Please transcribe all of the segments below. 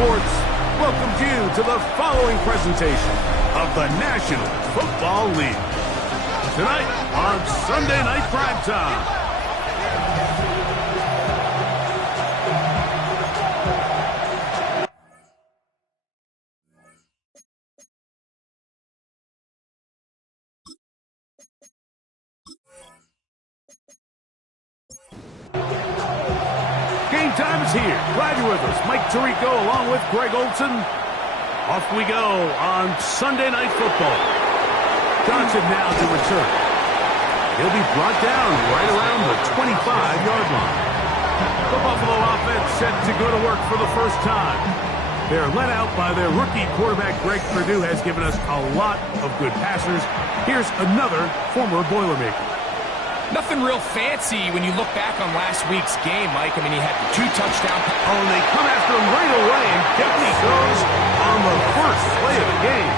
Sports welcomes you to the following presentation of the National Football League. Tonight on Sunday Night Primetime. Game time is here. Glad you're with us. Mike Tirico along with Greg Olson. Off we go on Sunday Night Football. Johnson now to return. He'll be brought down right around the 25-yard line. The Buffalo offense set to go to work for the first time. They're led out by their rookie quarterback, Greg Perdue, has given us a lot of good passers. Here's another former Boilermaker. Nothing real fancy when you look back on last week's game, Mike. I mean, he had the 2 touchdown. Oh, and they come after him right away, and down he goes on the first play of the game.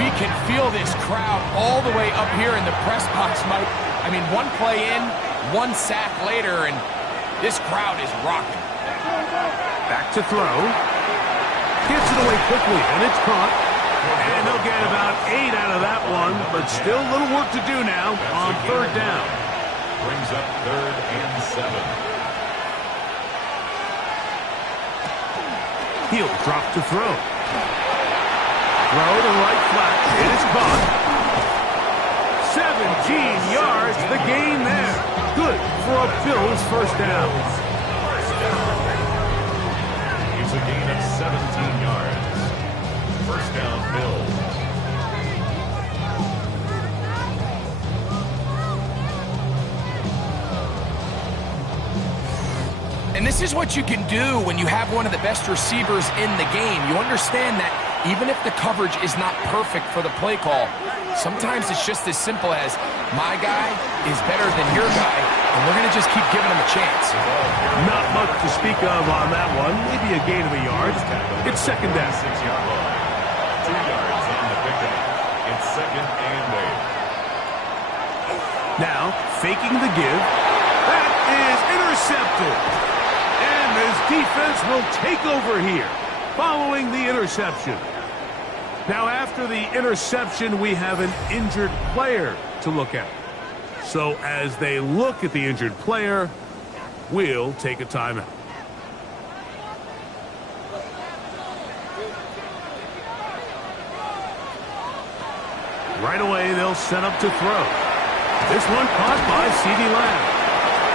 We can feel this crowd all the way up here in the press box, Mike. I mean, 1 play in, 1 sack later, and this crowd is rocking. Back to throw. Gets it away quickly, and it's caught. And they'll get about 8 out of that one, but still a little work to do now on third down. Brings up 3rd and 7. He'll drop to throw. Throw to right flat. It is caught. 17 yards, the gain there. Good for a Bills first down. It's a gain of 17 yards. First down, Bills. And this is what you can do when you have one of the best receivers in the game. You understand that even if the coverage is not perfect for the play call, sometimes it's just as simple as my guy is better than your guy, and we're going to just keep giving him a chance. Not much to speak of on that one. Maybe a gain of a yard. It's second down. 6-yard line. 2 yards on the pickup. It's 2nd and 8. Now, faking the give. That is intercepted. And this defense will take over here following the interception. Now, after the interception, we have an injured player to look at. So as they look at the injured player, we'll take a timeout. Right away, they'll set up to throw. This one caught by CeeDee Lamb.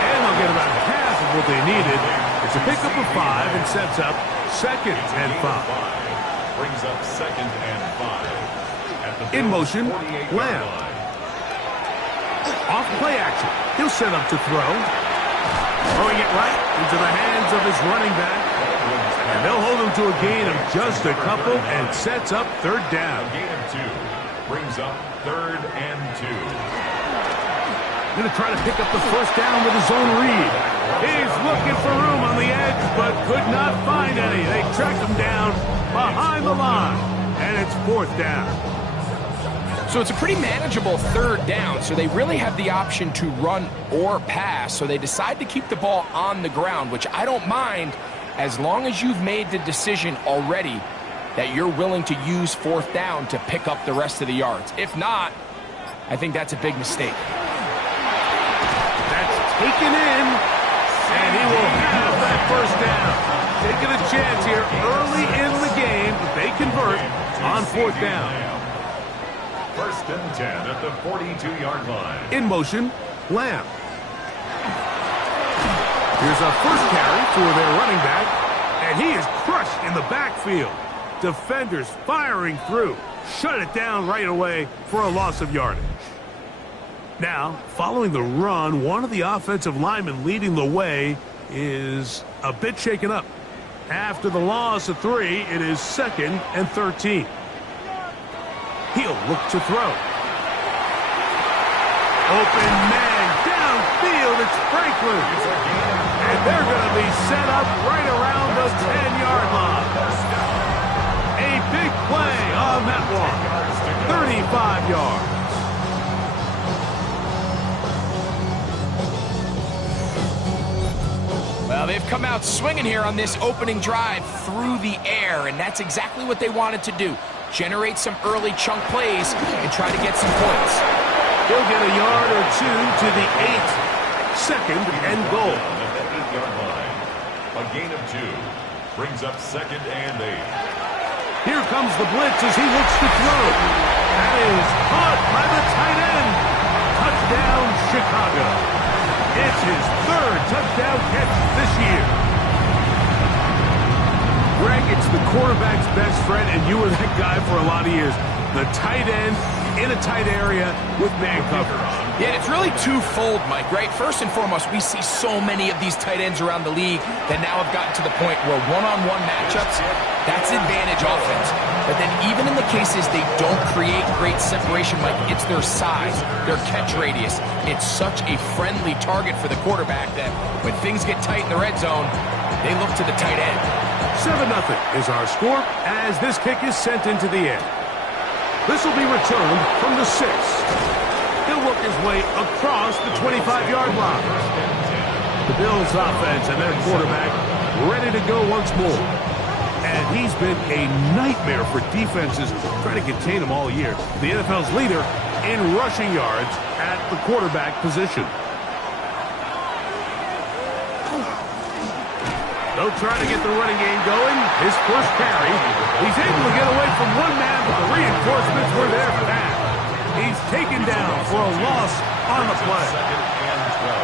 And they'll get about half of what they needed. It's a pickup of 5 and sets up 2nd and 5. Brings up 2nd and 5. In motion, Lamb. Off play action. He'll set up to throw. Throwing it right into the hands of his running back. And they'll hold him to a gain of just a couple and sets up third down. A gain of 2. Brings up 3rd and 2. Going to try to pick up the first down with his own read. He's looking for room on the edge, but could not find any. They tracked him down behind the line, and it's 4th down. So it's a pretty manageable 3rd down, so they really have the option to run or pass, so they decide to keep the ball on the ground, which I don't mind as long as you've made the decision already that you're willing to use 4th down to pick up the rest of the yards. If not, I think that's a big mistake. That's taken in, and he will have that first down. Taking a chance here early in the game, but they convert on 4th down. 1st and 10 at the 42-yard line. In motion, Lamb. Here's a first carry for their running back, and he is crushed in the backfield. Defenders firing through. Shut it down right away for a loss of yardage. Now, following the run, one of the offensive linemen leading the way is a bit shaken up. After the loss of 3, it is 2nd and 13. He'll look to throw. Open man downfield, it's Franklin. And they're going to be set up right around the 10-yard line. A big play on that one. 35 yards. Well, they've come out swinging here on this opening drive through the air, and that's exactly what they wanted to do. Generate some early chunk plays and try to get some points. He'll get a yard or two to the 8. Second and goal. A gain of 2 brings up 2nd and 8. Here comes the blitz as he looks to throw. That is caught by the tight end. Touchdown, Chicago. It's his 3rd touchdown catch this year. Greg, it's the quarterback's best friend, and you were that guy for a lot of years. The tight end in a tight area with man coverage. Yeah, it's really twofold, Mike, right? First and foremost, we see so many of these tight ends around the league that now have gotten to the point where one-on-one matchups, that's advantage offense. But then even in the cases they don't create great separation, Mike, it's their size, their catch radius. It's such a friendly target for the quarterback that when things get tight in the red zone, they look to the tight end. 7-0 is our score as this kick is sent into the air. This will be returned from the 6. He'll work his way across the 25-yard line. The Bills offense and their quarterback ready to go once more. And he's been a nightmare for defenses trying to contain him all year. The NFL's leader in rushing yards at the quarterback position. They'll try to get the running game going. His first carry. He's able to get away from one man, but the reinforcements were there fast. He's taken down for a loss on the play. 2nd and 12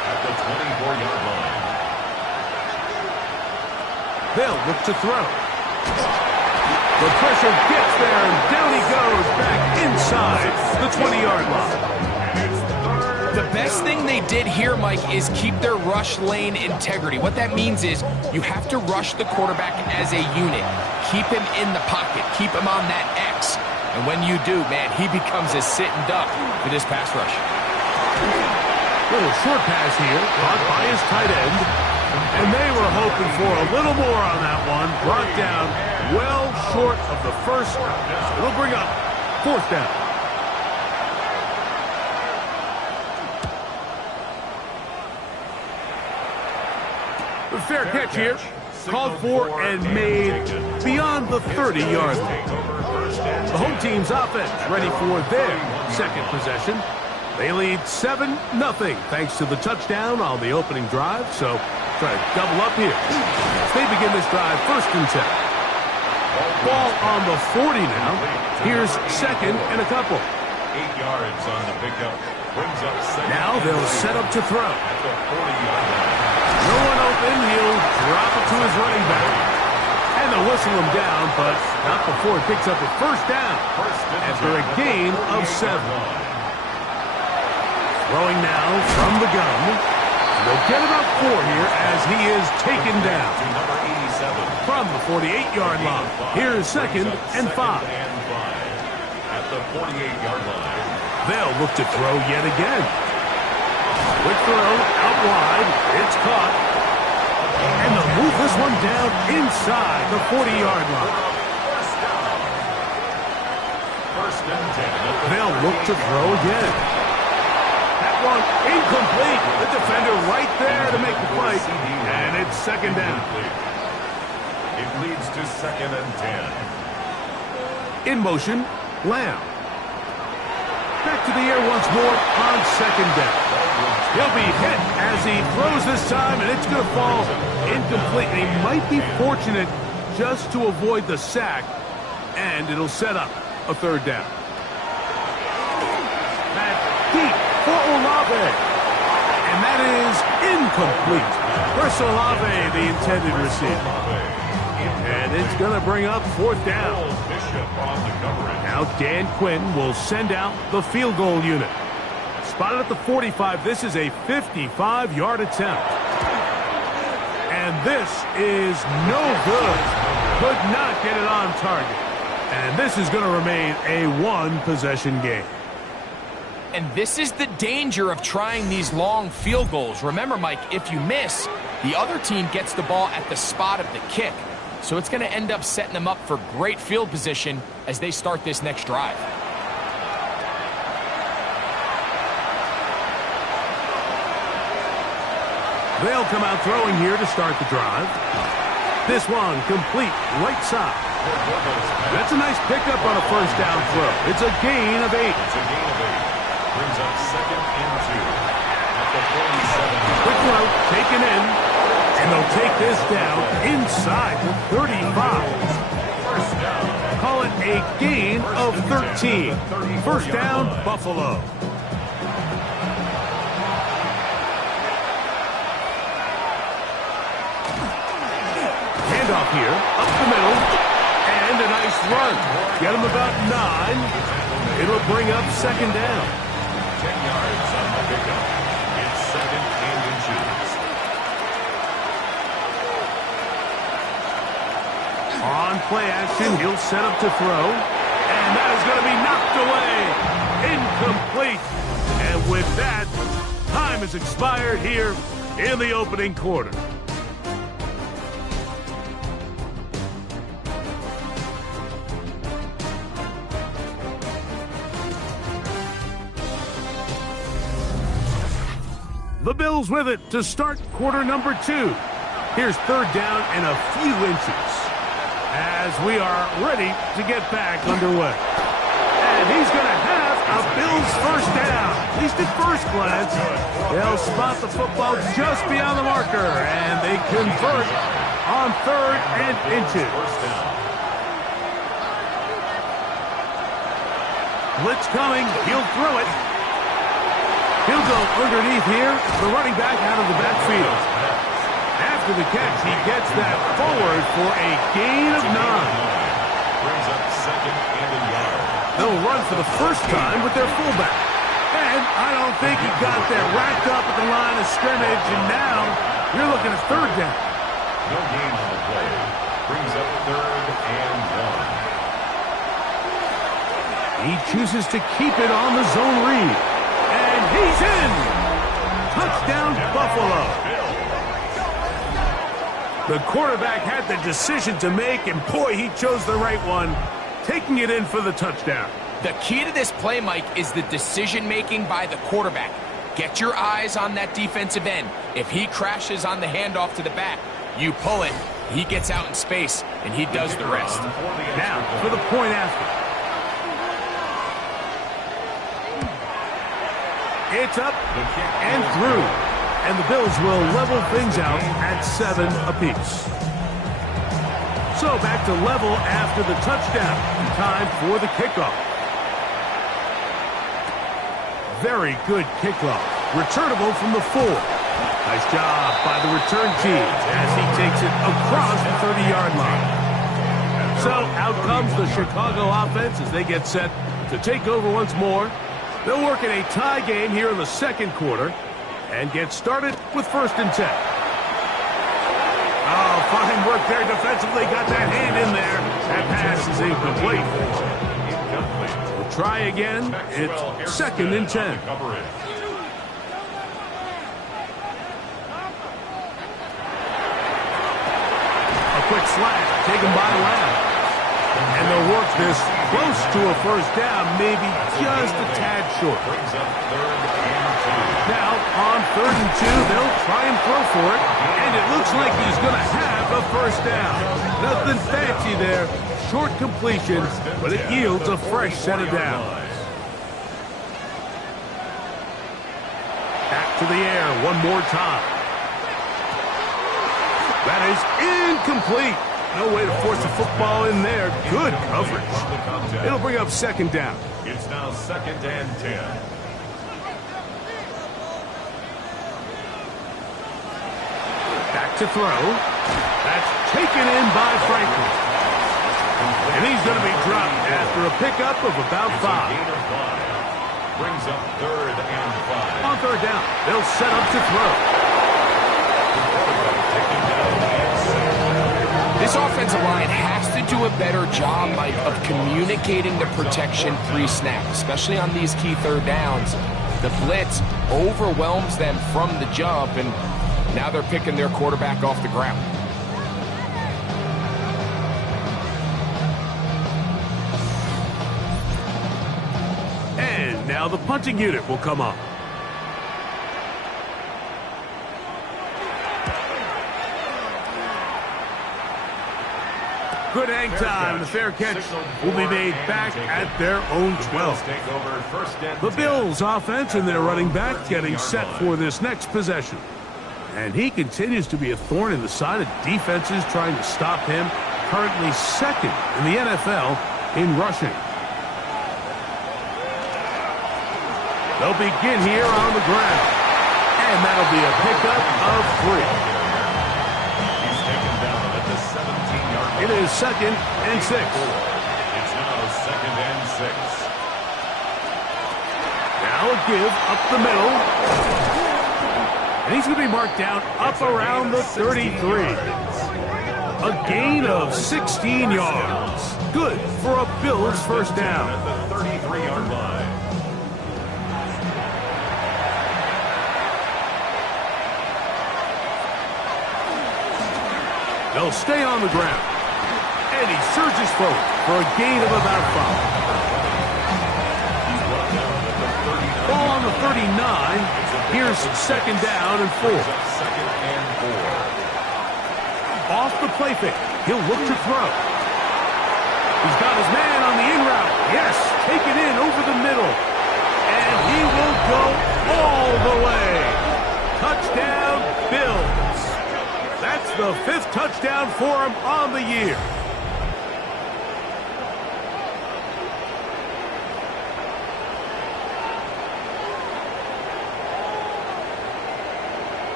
at the 24-yard line. They'll look to throw. The pressure gets there, and down he goes back inside the 20-yard line. The best thing they did here, Mike, is keep their rush lane integrity. What that means is you have to rush the quarterback as a unit. Keep him in the pocket. Keep him on that X. And when you do, man, he becomes a sitting duck for this pass rush. Little short pass here, caught by his tight end. And they were hoping for a little more on that one. Brought down well short of the first. It'll bring up 4th down. The fair catch here, called for and made beyond the 30-yard line. The home team's offense ready for their 2nd possession. They lead 7-0 thanks to the touchdown on the opening drive, so try to double up here. As they begin this drive, 1st and 10. Ball on the 40 now. Here's 2nd and a couple. 8 yards on the pickup. Brings up 2nd. Now they'll set up to throw. At the 40-yard line. No one open. He'll drop it to his running back. And they'll whistle him down, but not before he picks up a 1st down after a gain of 7. Throwing now from the gun. They'll get about 4 here as he is taken down. To number 87. From the 48-yard line. Here's 2nd and 5. At the 48-yard line. They'll look to throw yet again. Quick throw out wide. It's caught. And they'll move this one down inside the 40-yard line. 1st and 10. They'll look to throw again. That one incomplete. The defender right there to make the play. And it's 2nd down. It leads to 2nd and 10. In motion, Lamb. Back to the air once more on 2nd down. He'll be hit as he throws this time, and it's going to fall incomplete. And he might be fortunate just to avoid the sack, and it'll set up a 3rd down. That's deep for Olave. And that is incomplete. Chris Olave, the intended receiver. And it's going to bring up 4th down. Now Dan Quinn will send out the field goal unit. Spotted at the 45. This is a 55-yard attempt. And this is no good. Could not get it on target. And this is going to remain a 1-possession game. And this is the danger of trying these long field goals. Remember, Mike, if you miss, the other team gets the ball at the spot of the kick. So it's going to end up setting them up for great field position as they start this next drive. They'll come out throwing here to start the drive. This one complete right side. That's a nice pickup on a first down throw. It's a gain of 8. It's a gain of 8. Brings up 2nd and 2. At the 47. Quick throw taken in. And they'll take this down inside the 35. First down. Call it a gain of 13. First down, Buffalo. Handoff here, up the middle, and a nice run. Get him about 9. It'll bring up second down. 10 yards on the pickup. It's 2nd and inches. On play action, he'll set up to throw. And that is going to be knocked away. Incomplete. And with that, time has expired here in the opening quarter. The Bills with it to start quarter number 2. Here's third down and a few inches as we are ready to get back underway. And he's going to have a Bills first down. At least at first glance, they'll spot the football just beyond the marker, and they convert on 3rd and inches. Blitz coming. He'll throw it. He'll go underneath here. The running back out of the backfield. After the catch, he gets that forward for a gain of 9. Brings up 2nd and a yard. They'll run for the first time with their fullback. And I don't think he got that racked up at the line of scrimmage, and now you're looking at third down. No gain on the play. Brings up 3rd and 1. He chooses to keep it on the zone read. And he's in! Touchdown, Buffalo. The quarterback had the decision to make, and boy, he chose the right one, taking it in for the touchdown. The key to this play, Mike, is the decision-making by the quarterback. Get your eyes on that defensive end. If he crashes on the handoff to the back, you pull it, he gets out in space, and he does the rest. Now, for the point after. It's up and through. And the Bills will level things out at 7 apiece. So back to level after the touchdown. Time for the kickoff. Very good kickoff. Returnable from the 4. Nice job by the return team as he takes it across the 30-yard line. So out comes the Chicago offense as they get set to take over once more. They'll work in a tie game here in the second quarter and get started with 1st and 10. Oh, fine work there defensively. Got that hand in there. That pass is incomplete. We'll try again. It's 2nd and 10. A quick slash taken by Lamb. And they'll work this close to a first down, maybe just a tad short. Now, on 3rd and 2, they'll try and throw for it, and it looks like he's going to have a first down. Nothing fancy there, short completion, but it yields a fresh set of downs. Back to the air one more time. That is incomplete. No way to force the football in there. Good coverage. It'll bring up 2nd down. It's now 2nd and 10. Back to throw. That's taken in by Franklin. And he's going to be dropped after a pickup of about 5. Gain of 5. Brings up 3rd and 5. On 3rd down, they'll set up to throw. This offensive line has to do a better job, Mike, of communicating the protection pre-snap, especially on these key 3rd downs. The blitz overwhelms them from the jump, and now they're picking their quarterback off the ground. And now the punting unit will come up. Good hang time. The fair catch will be made back at their own 12. The Bills offense and their running back getting set for this next possession. And he continues to be a thorn in the side of defenses trying to stop him. Currently second in the NFL in rushing. They'll begin here on the ground. And that'll be a pickup of 3. It is 2nd and 6. It's now 2nd and 6. Now a give up the middle. And he's going to be marked down up around the 33. A gain of 16 yards. Good for a Bills first down. At the 33-yard line. They'll stay on the ground. And he surges forward for a gain of about 5. Ball on the 39. Here's 2nd down and 4. Off the play fake. He'll look to throw. He's got his man on the in route. Yes, take it in over the middle. And he will go all the way. Touchdown, Bills. That's the 5th touchdown for him on the year.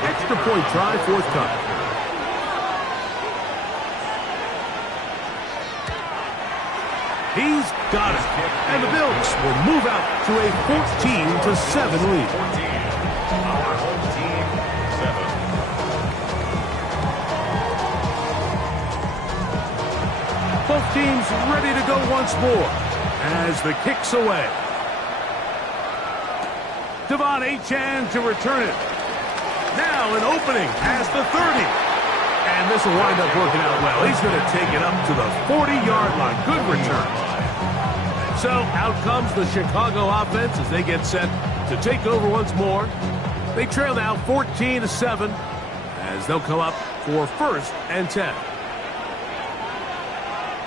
Extra point try, 4th time. He's got it. And the Bills will move out to a 14-7 lead. Our home team, 7. Both teams ready to go once more as the kick's away. Devon Achane to return it. Now an opening past the 30. And this will wind up working out well. He's going to take it up to the 40-yard line. Good return. So out comes the Chicago offense as they get set to take over once more. They trail now 14-7 as they'll come up for 1st and 10.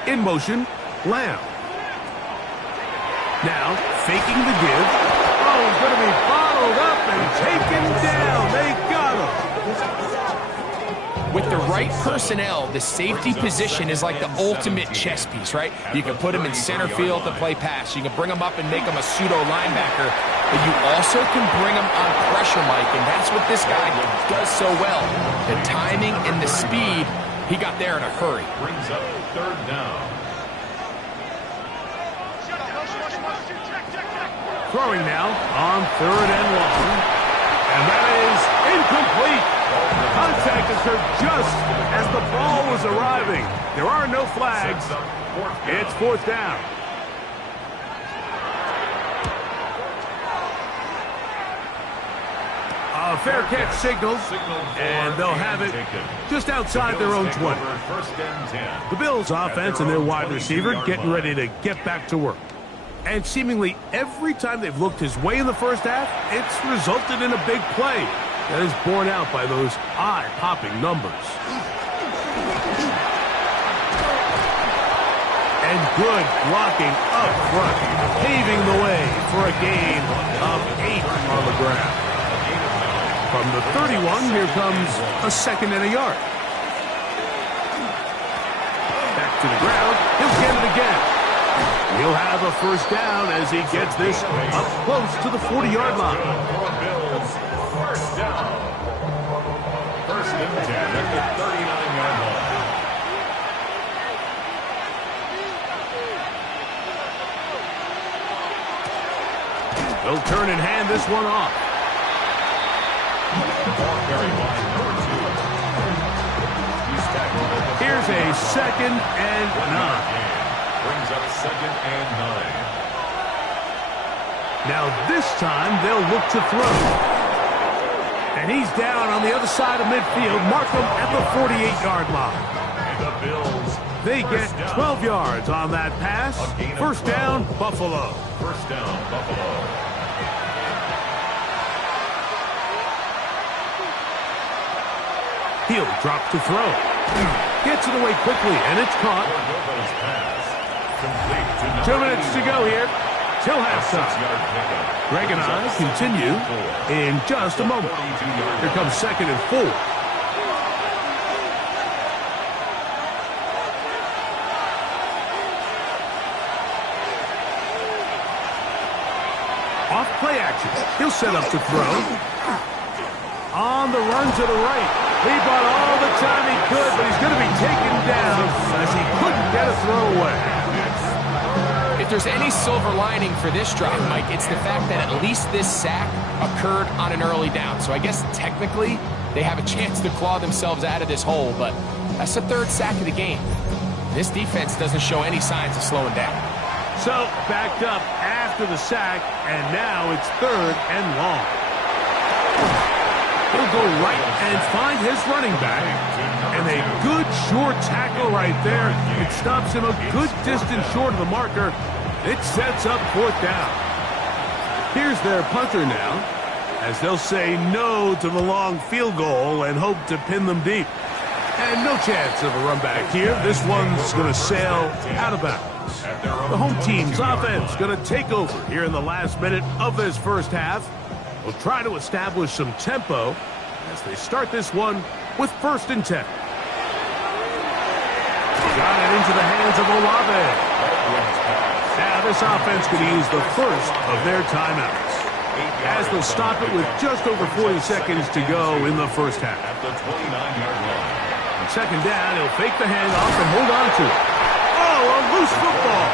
In motion, Lamb. Now faking the give. Oh, he's going to be bottled up and taken down. They got him. With the right personnel, the safety position is like the ultimate chess piece, right? You can put him in center field to play pass. You can bring him up and make him a pseudo linebacker. But you also can bring him on pressure, Mike, and that's what this guy does so well. The timing and the speed, he got there in a hurry. Brings up 3rd down. Throwing now on 3rd and long. And that is incomplete. Contact occurred just as the ball was arriving. There are no flags. It's 4th down. A fair catch signaled, and they'll have it just outside their own 20. The Bills offense and their wide receiver getting ready to get back to work. And seemingly every time they've looked his way in the first half, it's resulted in a big play that is borne out by those eye-popping numbers. And good blocking up front, paving the way for a gain of 8 on the ground. From the 31, here comes a 2nd and a yard. Back to the ground, he'll get it again. He'll have a 1st down as he gets this up close to the 40-yard line. 1st down. 1st and 10 at the 39-yard line. They'll turn and hand this one off. Here's a 2nd and 9. Brings up 2nd and 9. Now this time they'll look to throw. And he's down on the other side of midfield. Mark him at the 48-yard line. And the Bills. They get 12 yards on that pass. 1st down, Buffalo. 1st down, Buffalo. He'll drop to throw. Gets it away quickly, and it's caught. Cordova's pass. Complete to 2 minutes to go here. Till halftime. 6-yard pickup. Greg and I continue in just a moment. Here comes 2nd and 4. Off play action. He'll set up to throw. On the run to the right. He bought all the time he could, but he's going to be taken down as he couldn't get a throw away. If there's any silver lining for this drive, Mike, it's the fact that at least this sack occurred on an early down. So I guess technically they have a chance to claw themselves out of this hole, but that's the 3rd sack of the game. This defense doesn't show any signs of slowing down. So, backed up after the sack, and now it's 3rd and long. He'll go right and find his running back. And a good short tackle right there. It stops him a good distance short of the marker. It sets up 4th down. Here's their punter now, as they'll say no to the long field goal and hope to pin them deep. And no chance of a run back here. This one's going to sail out of bounds. The home team's offense going to take over here in the last minute of this first half. We'll try to establish some tempo as they start this one with 1st and 10. Got it into the hands of Olave. Now this offense could use the first of their timeouts, as they'll stop it with just over 40 seconds to go in the first half. At the 29-yard line. On 2nd down, he'll fake the handoff and hold on to it. Oh, a loose football.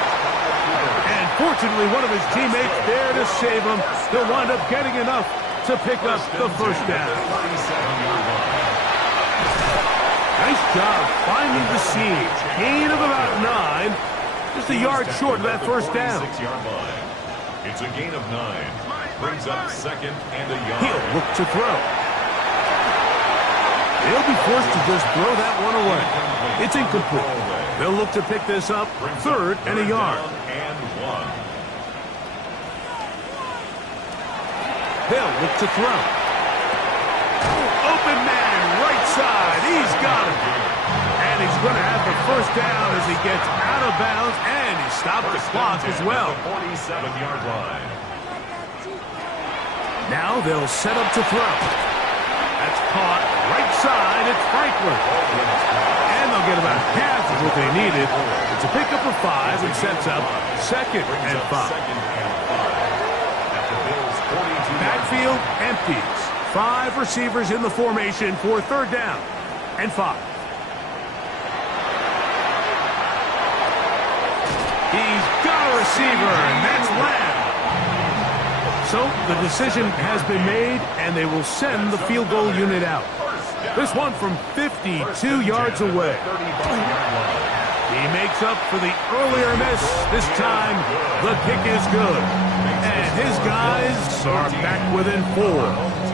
And fortunately, one of his teammates there to save him. He'll wind up getting enough to pick up the first down. Nice job finding the seam. Gain of about 9. Just a yard short of that first down. 6-yard line. It's a gain of 9. Brings up 2nd and a yard. He'll look to throw. They'll be forced to just throw that one away. It's incomplete. They'll look to pick this up 3rd and a yard. And 1. They'll look to throw. Open man, right side. He's got it. And he's going to have the first down as he gets out of bounds, and he stopped the clock as well. 47-yard line. Now they'll set up to throw. That's caught right side. It's Franklin. And they'll get about half of what they needed. It's a pickup of 5 and sets up 2nd and 5. Backfield empties. 5 receivers in the formation for 3rd down and 5. He's got a receiver, and that's Lamb. So the decision has been made, and they will send the field goal unit out. This one from 52 yards away. He makes up for the earlier miss. This time, the kick is good. And his guys are back within 4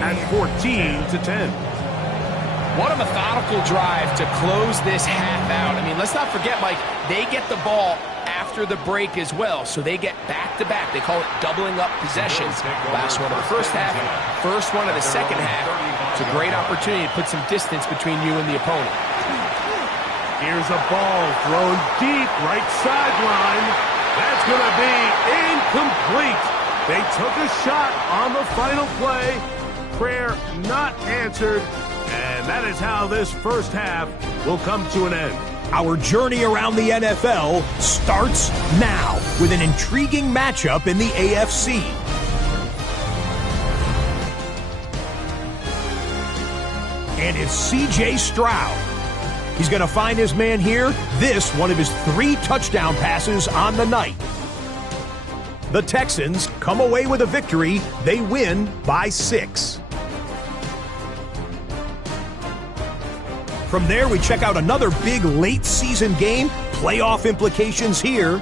at 14-10. What a methodical drive to close this half out. I mean, let's not forget, Mike, they get the ball after the break as well, so they get back-to-back. They call it doubling up possessions. Last one of the first half, first one of the second half. It's a great opportunity to put some distance between you and the opponent. Here's a ball thrown deep right sideline. That's going to be incomplete. They took a shot on the final play. Prayer not answered. And that is how this first half will come to an end. Our journey around the NFL starts now with an intriguing matchup in the AFC. And it's C.J. Stroud. He's going to find his man here. This, one of his 3 touchdown passes on the night. The Texans come away with a victory. They win by 6. From there, we check out another big late-season game. Playoff implications here.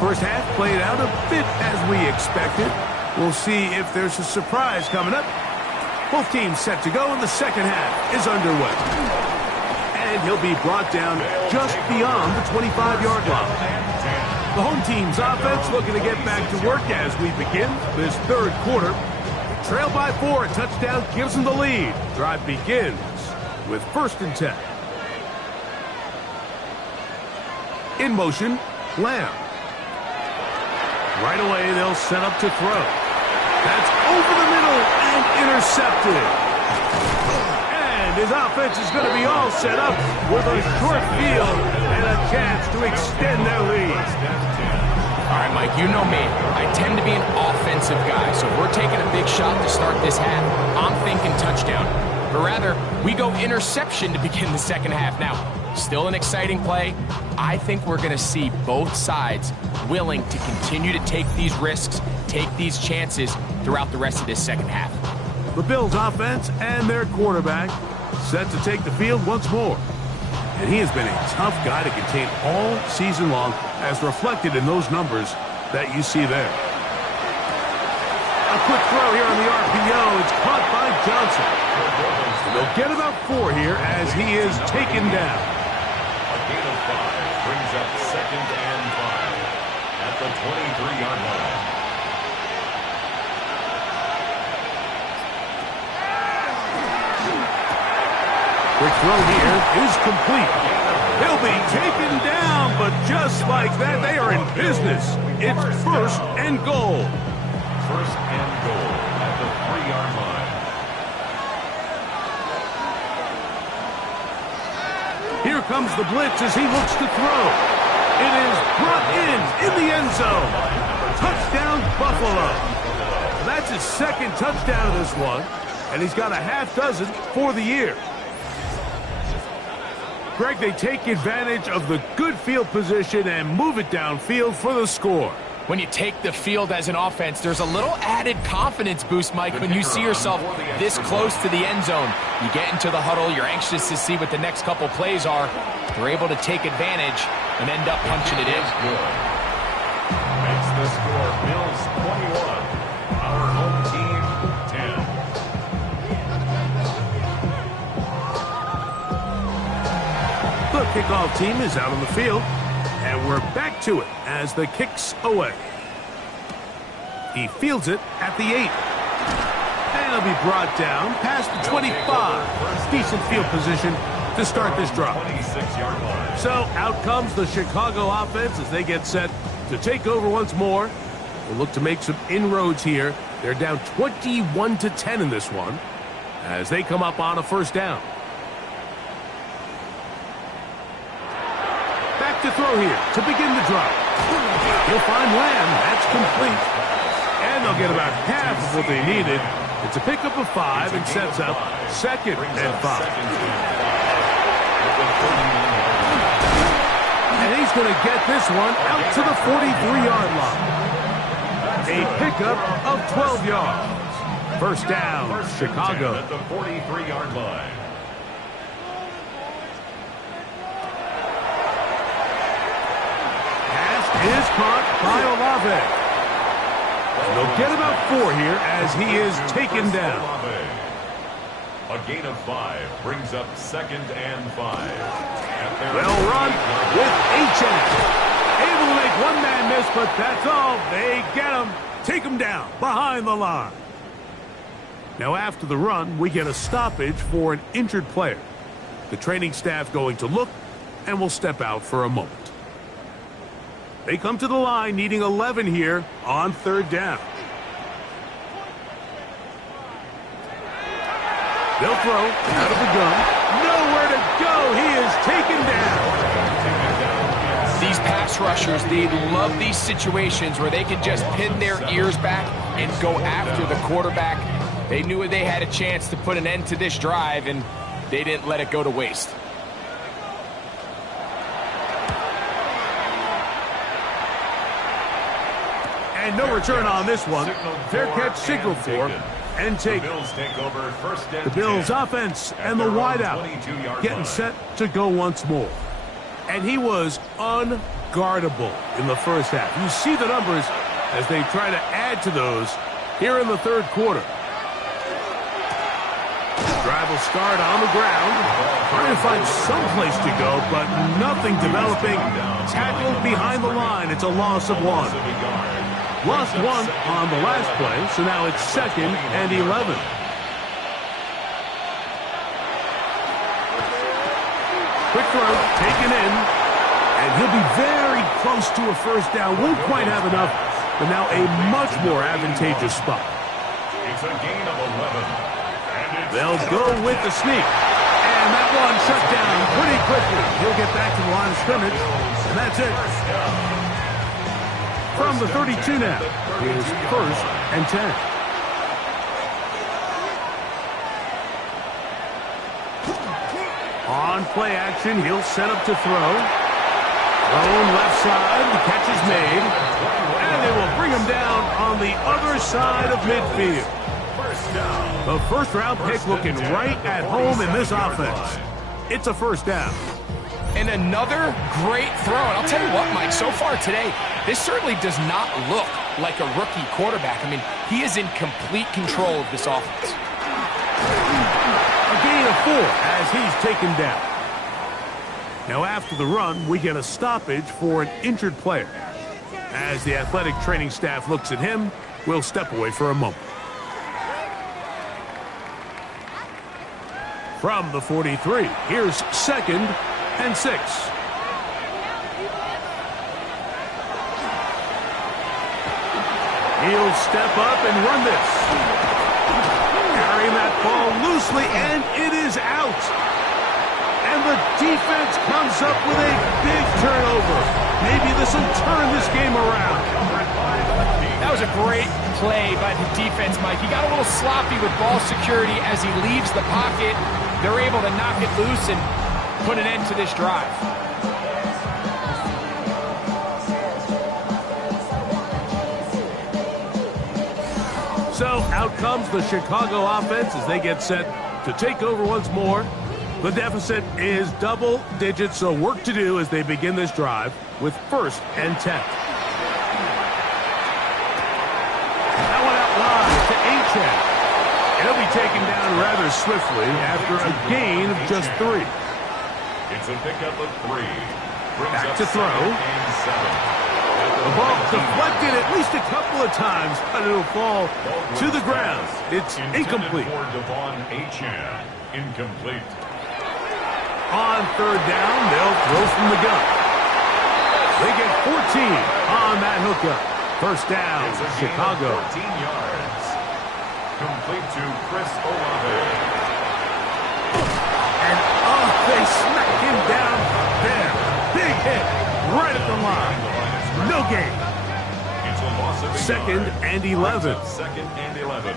First half played out a bit as we expected. We'll see if there's a surprise coming up. Both teams set to go, and the second half is underway. And he'll be brought down just beyond the 25-yard line. The home team's offense looking to get back to work as we begin this third quarter. Trailed by 4, a touchdown gives them the lead. Drive begins with 1st and 10. In motion, Lamb. Right away, they'll set up to throw. That's over the middle and intercepted. And his offense is going to be all set up with a short field and a chance to extend their lead. All right, Mike, you know me. I tend to be an offensive guy, so if we're taking a big shot to start this half, I'm thinking touchdown. But rather, we go interception to begin the second half. Now, still an exciting play. I think we're going to see both sides willing to continue to take these risks, take these chances throughout the rest of this second half. The Bills offense and their quarterback set to take the field once more. And he has been a tough guy to contain all season long, as reflected in those numbers that you see there. A quick throw here on the RPO. It's caught by Johnson. They'll get about 4 here as he is taken down. A gain of 5 brings up 2nd and 5 at the 23-yard line. Quick throw here is complete. He'll be taken down, but just like that, they are in business. It's 1st and goal. 1st and goal at the 3-yard line. Here comes the blitz as he looks to throw. It is brought in the end zone. Touchdown, Buffalo. That's his 2nd touchdown of this one, and he's got a half dozen for the year. Greg, they take advantage of the good field position and move it downfield for the score. When you take the field as an offense, there's a little added confidence boost, Mike, when you see yourself this close to the end zone. You get into the huddle, you're anxious to see what the next couple plays are. They're able to take advantage and end up punching it in. Makes the score Bills 21, our home team 10. The kickoff team is out on the field, and we're back to it as the kick's away. He fields it at the 8. And he'll be brought down past the 25. Decent field position to start this drive. 26-yard line. So out comes the Chicago offense as they get set to take over once more. They'll look to make some inroads here. They're down 21-10 in this one as they come up on a 1st down. Back to throw here to begin the drive. He'll find Lamb. That's complete. And they'll get about half of what they needed. It's a pickup of 5 and sets up 2nd and 5. And he's going to get this one out to the 43-yard line. A pickup of 12 yards. 1st down, Chicago. At the 43-yard line. Is caught by Olave. They'll get about 4 here as he is taken down. A gain of 5 brings up 2nd and 5. Well run with Achane. Able to make one man miss, but that's all. They get him. Take him down behind the line. Now after the run, we get a stoppage for an injured player. The training staff going to look and will step out for a moment. They come to the line needing 11 here on 3rd down. They'll throw out of the gun. Nowhere to go. He is taken down. These pass rushers, they love these situations where they can just pin their ears back and go after the quarterback. They knew they had a chance to put an end to this drive, and they didn't let it go to waste. And no return on this one. Fair catch signaled for and taken. The Bills offense and the wideout getting set to go once more. And he was unbelievable. unguardable in the first half. You see the numbers as they try to add to those here in the third quarter. Drive will start on the ground. Trying to find some place to go, but nothing developing. Tackled behind the line. It's a loss of 1. Lost 1 on the last play, so now it's 2nd and 11. Quick throw, taken in, and he'll be very close to a first down. Won't quite have enough, but now a much more advantageous spot. It's a gain of 11. They'll go with the sneak. And that one shut down pretty quickly. He'll get back to the line of scrimmage, and that's it. From the 32 now, is 1st and 10. On play action, he'll set up to throw. Thrown left side, the catch is made. And they will bring him down on the other side of midfield. The first-round pick looking right at home in this offense. It's a first down. And another great throw. And I'll tell you what, Mike, so far today, this certainly does not look like a rookie quarterback. I mean, he is in complete control of this offense. A gain of 4 as he's taken down. Now after the run, we get a stoppage for an injured player. As the athletic training staff looks at him, we'll step away for a moment. From the 43, here's 2nd and 6. He'll step up and run this. Carrying that ball loosely, and it is out. And the defense comes up with a big turnover. Maybe this will turn this game around. That was a great play by the defense, Mike. He got a little sloppy with ball security as he leaves the pocket. They're able to knock it loose and put an end to this drive. So out comes the Chicago offense as they get set to take over once more. The deficit is double digits, so work to do as they begin this drive with 1st and 10. That one out wide to Achane. He'll be taken down rather swiftly after a gain of just 3. It's a pickup of 3. Back to throw. The ball deflected at least a couple of times, but it'll fall to the ground. It's incomplete. For Devon Achane. Incomplete. On 3rd down, they'll throw from the gun. They get 14 on that hookup. First down, Chicago. 14 yards. Complete to Chris Olave. And they smack him down there. Big hit right at the line. No gain. It's a loss of 2nd and 11. 2nd and 11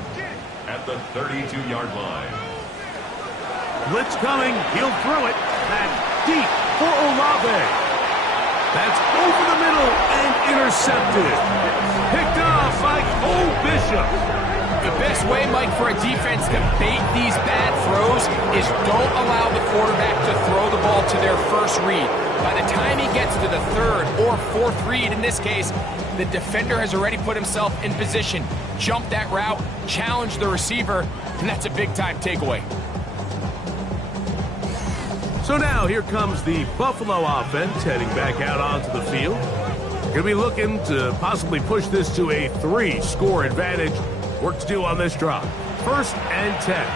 at the 32-yard line. Blitz coming. He'll throw it back deep for Olave. That's over the middle and intercepted. Picked off by Cole Bishop. The best way, Mike, for a defense to bait these bad throws is don't allow the quarterback to throw the ball to their first read. By the time he gets to the 3rd or 4th read, in this case, the defender has already put himself in position. Jump that route, challenge the receiver, and that's a big-time takeaway. So now here comes the Buffalo offense heading back out onto the field. Going to be looking to possibly push this to a 3-score advantage. Work to do on this drive. 1st and 10.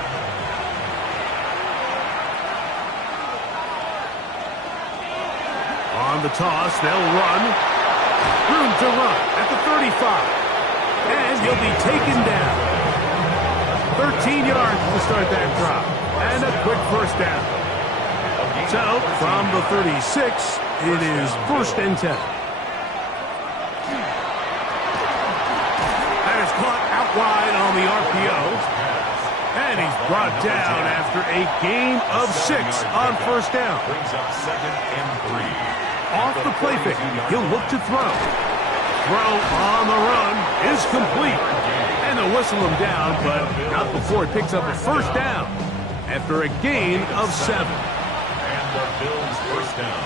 On the toss, they'll run. Room to run at the 35. And he'll be taken down. 13 yards to start that drive. And a quick first down. So, from the 36, it is 1st and 10. That is caught out wide on the RPO. And he's brought down after a gain of 6 on first down. Brings up 2nd and 3. Off the play fake, he'll look to throw. Throw on the run is complete. And they'll whistle him down, but not before he picks up a first down after a gain of 7. And the Bills' first down.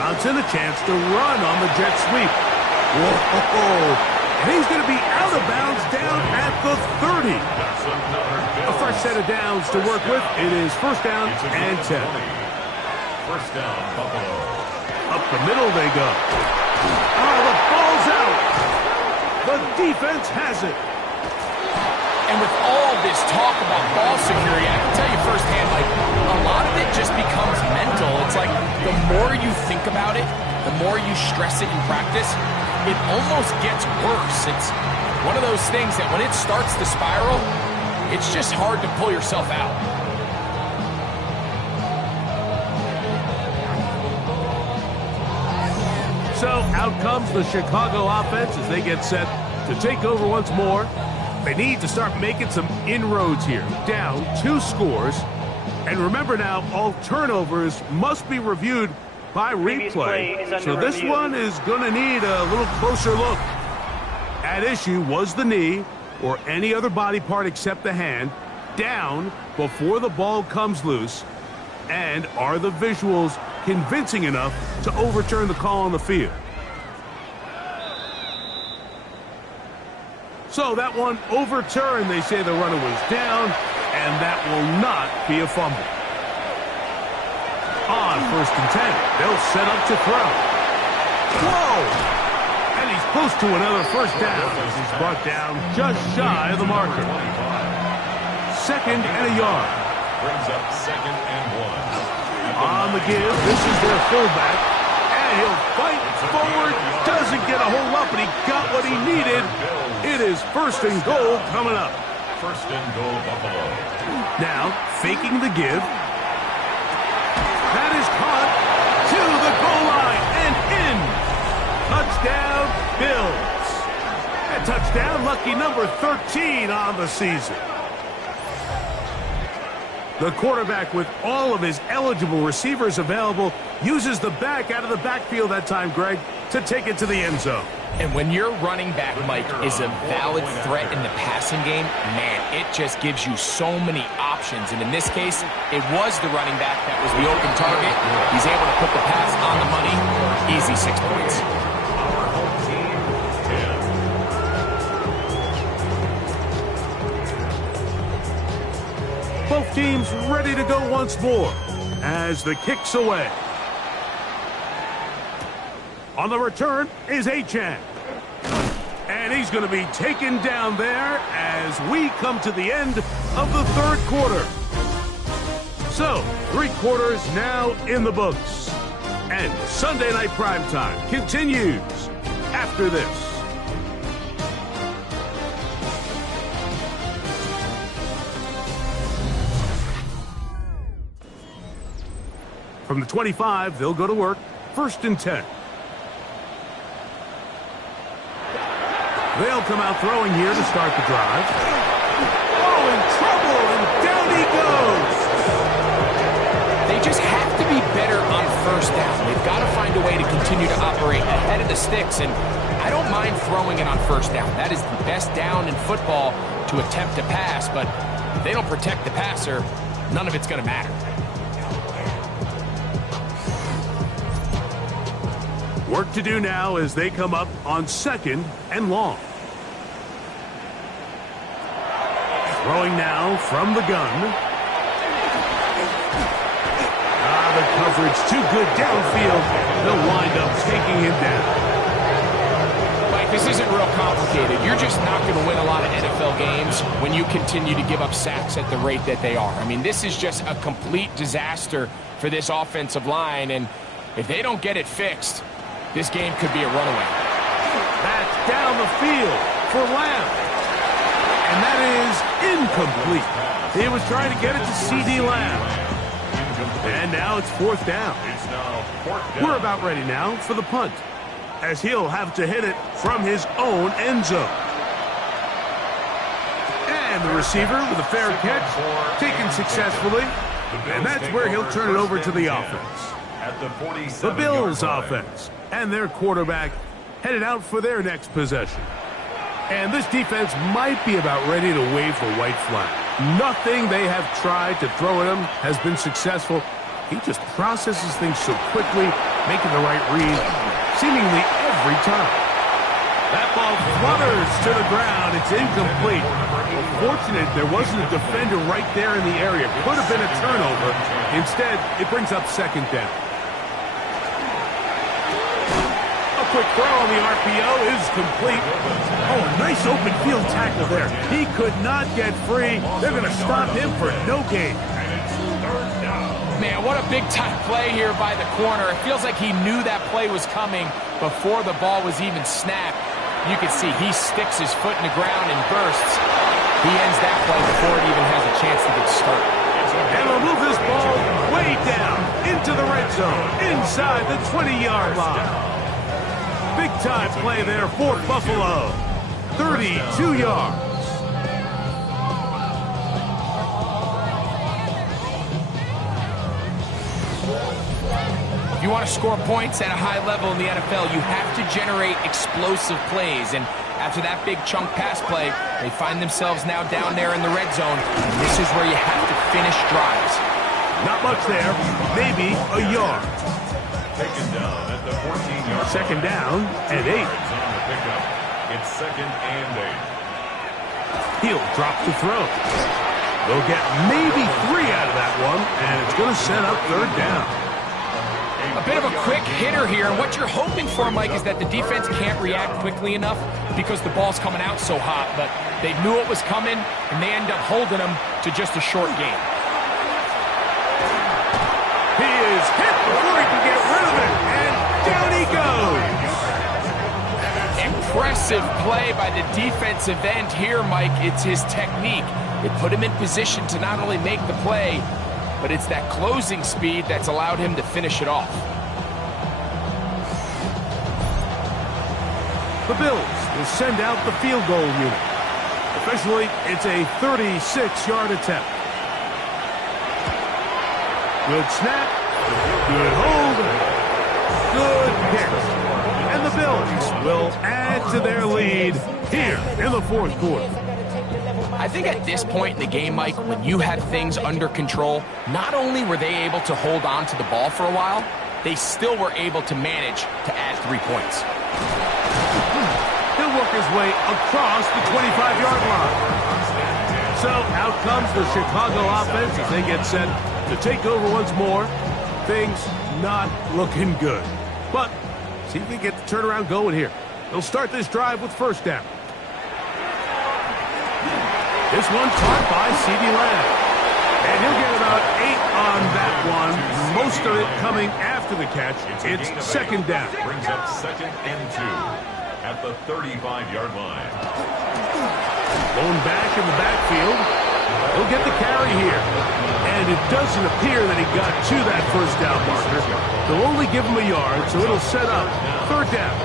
Johnson a chance to run on the jet sweep. Whoa! And he's going to be out of bounds down at the 30. A fresh set of downs to work with. It is first down and 10. First down, Buffalo. Up the middle they go. Oh, the ball's out. The defense has it. And with all this talk about ball security, I can tell you firsthand, like, a lot of it just becomes mental. It's like the more you think about it, the more you stress it in practice, it almost gets worse. It's one of those things that when it starts to spiral, it's just hard to pull yourself out. So out comes the Chicago offense as they get set to take over once more. They need to start making some inroads here. Down 2 scores. And remember now, all turnovers must be reviewed by replay. So this one is going to need a little closer look. At issue was the knee or any other body part except the hand down before the ball comes loose. And are the visuals convincing enough to overturn the call on the field? So that one overturned. They say the runner was down, and that will not be a fumble. On first and 10, they'll set up to throw. Whoa! And he's close to another first down as he's brought down just shy of the marker. Second and a yard. Brings up second and 1. On the give, this is their fullback. And he'll fight forward. Doesn't get a whole lot, but he got what he needed. It is first and goal coming up. First and goal, Buffalo. Now, faking the give. That is caught to the goal line and in. Touchdown, Bills. A touchdown, lucky number 13 on the season. The quarterback, with all of his eligible receivers available, uses the back out of the backfield that time, Greg, to take it to the end zone. And when your running back, Mike, is a valid threat in the passing game, man, it just gives you so many options. And in this case, it was the running back that was the open target. He's able to put the pass on the money. Easy 6 points. Our home team, 10. Both teams ready to go once more as the kick's away. On the return is Achane. And he's going to be taken down there as we come to the end of the third quarter. So, 3 quarters now in the books. And Sunday Night Primetime continues after this. From the 25, they'll go to work. First and 10. They'll come out throwing here to start the drive. Oh, in trouble, and down he goes. They just have to be better on first down. They've got to find a way to continue to operate ahead of the sticks, and I don't mind throwing it on first down. That is the best down in football to attempt to pass, but if they don't protect the passer, none of it's going to matter. Work to do now as they come up on second and long. Throwing now from the gun. The coverage too good downfield. They'll wind up taking him down. Mike, this isn't real complicated. You're just not going to win a lot of NFL games when you continue to give up sacks at the rate that they are. I mean, this is just a complete disaster for this offensive line, and if they don't get it fixed, this game could be a runaway. That's down the field for Lamb. And that is incomplete. He was trying to get it to C.D. Lamb. And now it's fourth down. We're about ready now for the punt, as he'll have to hit it from his own end zone. And the receiver with a fair catch, taken successfully. And that's where he'll turn it over to the offense. The Bills offense and their quarterback headed out for their next possession. And this defense might be about ready to wave the white flag. Nothing they have tried to throw at him has been successful. He just processes things so quickly, making the right read, seemingly every time. That ball flutters to the ground. It's incomplete. Fortunate there wasn't a defender right there in the area. Could have been a turnover. Instead, it brings up second down. A quick throw on the RPO is complete. Oh, a nice open field tackle there. He could not get free. They're going to stop him for no gain. Man, what a big-time play here by the corner. It feels like he knew that play was coming before the ball was even snapped. You can see he sticks his foot in the ground and bursts. He ends that play before it even has a chance to get started. And they'll move this ball way down into the red zone, inside the 20-yard line. Big-time play there for Buffalo. 32 yards. If you want to score points at a high level in the NFL, you have to generate explosive plays. And after that big chunk pass play, they find themselves now down there in the red zone. And this is where you have to finish drives. Not much there. Maybe a yard. Taken down at the 14-yard line. Second down and 8. On the pickup. It's second and 8. He'll drop to throw. They'll get maybe 3 out of that one, and it's going to set up third down. A bit of a quick hitter here, and what you're hoping for, Mike, is that the defense can't react quickly enough because the ball's coming out so hot, but they knew it was coming, and they end up holding them to just a short gain. He is hit before he can get rid of it, and down he goes. Impressive play by the defensive end here, Mike. It's his technique. It put him in position to not only make the play, but it's that closing speed that's allowed him to finish it off. The Bills will send out the field goal unit. Officially, it's a 36-yard attempt. Good snap, good hold, good kick. And the Bills will add to their lead here in the fourth quarter. I think at this point in the game, Mike, when you had things under control, not only were they able to hold on to the ball for a while, they still were able to manage to add 3 points. He'll work his way across the 25-yard line. So out comes the Chicago offense as they get set to take over once more. Things not looking good. But see if they get the turnaround going here. They'll start this drive with first down. This one caught by CeeDee Lamb. And he'll get about 8 on that one. Most of it coming after the catch. It's second down. Brings up second and 2 at the 35-yard line. Blown back in the backfield. He'll get the carry here. And it doesn't appear that he got to that first down marker. They'll only give him a yard, so it'll set up third down.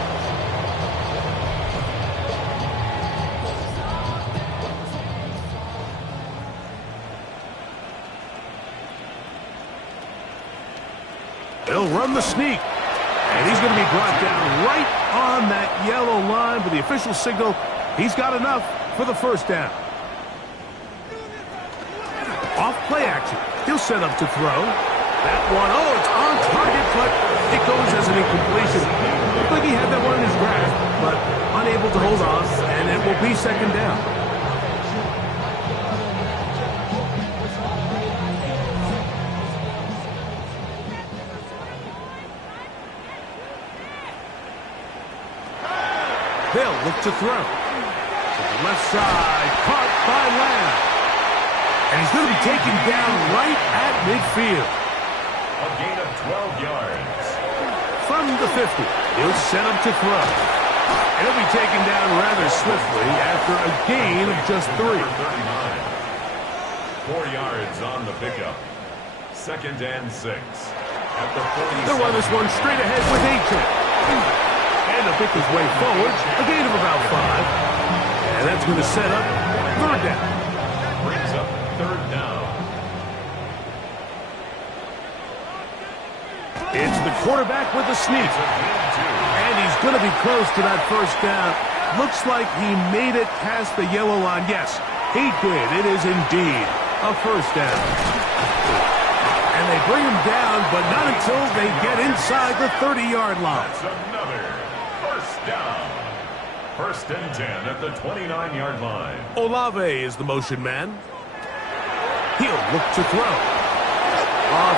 They'll run the sneak. And he's going to be brought down right on that yellow line. But the official signal, he's got enough for the first down. Off play action. He'll set up to throw. That one, oh, it's on target, but it goes as an incompletion. Looked like he had that one in his grasp, but unable to hold on, and it will be second down. They'll look to throw. To the left side, caught by Lamb. And he's going to be taken down right at midfield. A gain of 12 yards. From the 50, he'll set him to throw. And he'll be taken down rather swiftly after a gain of just 3. 4 yards on the pickup. Second and 6 at the 47. They'll run this one straight ahead with Achane. And he'll pick his way forward, a gain of about 5. And that's going to set up third down. Brings up third down. It's the quarterback with the sneak. And he's going to be close to that first down. Looks like he made it past the yellow line. Yes, he did. It is indeed a first down. And they bring him down, but not until they get inside the 30-yard line. That's another first down. First and 10 at the 29-yard line. Olave is the motion man. He'll look to throw.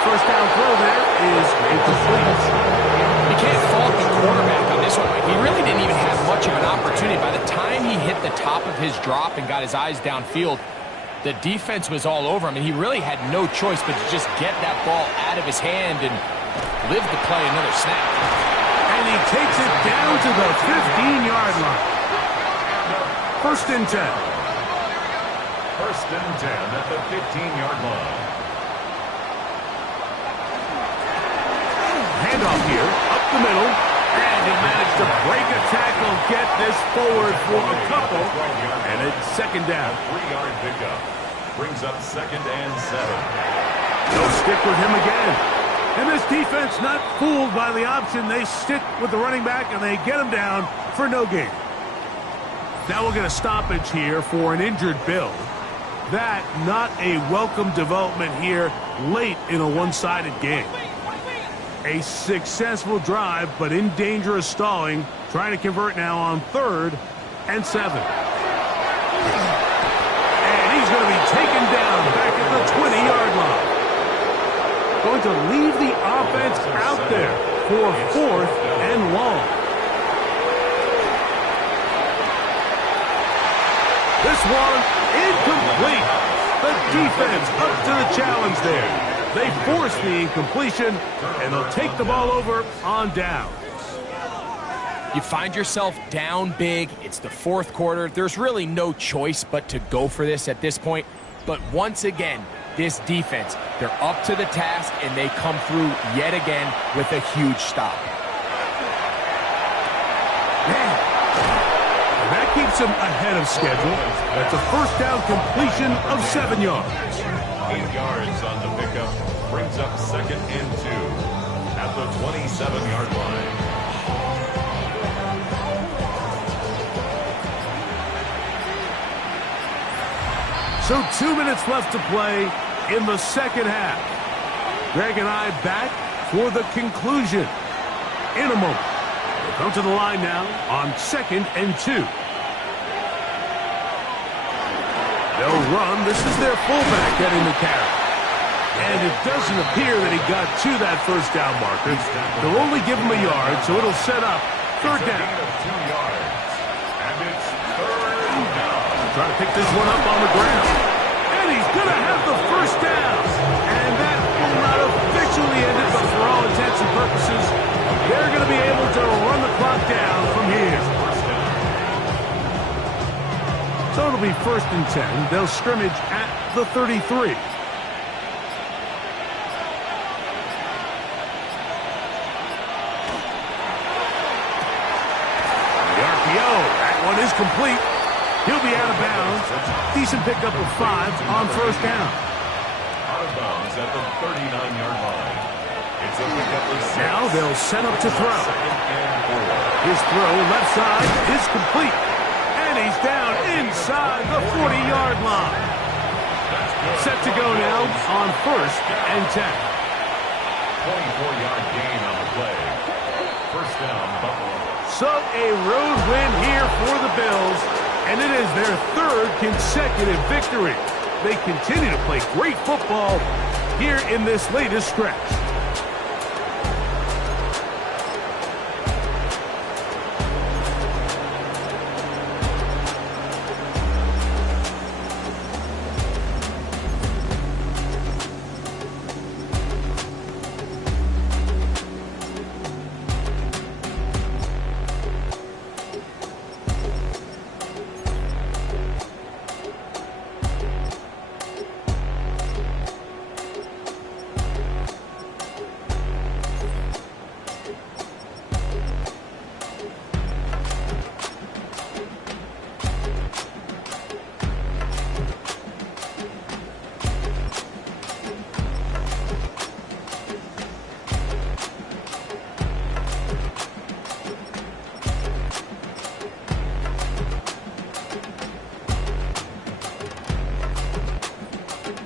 First down throw there is incomplete. You can't fault the quarterback on this one. He really didn't even have much of an opportunity. By the time he hit the top of his drop and got his eyes downfield, the defense was all over him, and he really had no choice but to just get that ball out of his hand and live to play another snap. And he takes it down to the 15-yard line. First and 10. First and 10 at the 15-yard line. Handoff here, up the middle, and he managed to break a tackle, get this forward for a couple, and it's second down. 3-yard pickup brings up second and 7. They'll stick with him again. And this defense not fooled by the option. They stick with the running back, and they get him down for no gain. Now we'll get a stoppage here for an injured Bill. That not a welcome development here late in a one-sided game. A successful drive, but in danger of stalling. Trying to convert now on 3rd and 7. And he's going to be taken down back at the 20-yard line. Going to leave the offense out there for 4th and long. This one incomplete. The defense up to the challenge there. They force the incompletion, and they'll take the ball over on down. You find yourself down big. It's the 4th quarter. There's really no choice but to go for this at this point. But once again, this defense, they're up to the task, and they come through yet again with a huge stop. Man. And that keeps them ahead of schedule. That's a first down completion of 7 yards. 8 yards on the pickup brings up second and 2 at the 27-yard line. So 2 minutes left to play in the second half. Greg and I back for the conclusion in a moment. We'll come to the line now on 2nd and 2. They'll run. This is their fullback getting the carry. And it doesn't appear that he got to that first down marker. They'll only give him a yard, so it'll set up 3rd down. It's a gain of 2 yards. And it's 3rd down. Trying to pick this one up on the ground. And he's going to have the first down. And that will not officially end it, but for all intents and purposes, they're going to be able to run the clock down from here. So it'll be 1st and 10. They'll scrimmage at the 33. The RPO. That one is complete. He'll be out of bounds. Decent pickup of 5 on 1st down. Out of bounds at the 39-yard line. It's a pickup of 6. Now they'll set up to throw. Second and 4. His throw left side is complete. And he's down inside the 40-yard line. Set to go now on 1st and 10. 24-yard gain on the play. First down, Buffalo. So a road win here for the Bills, and it is their 3rd consecutive victory. They continue to play great football here in this latest stretch.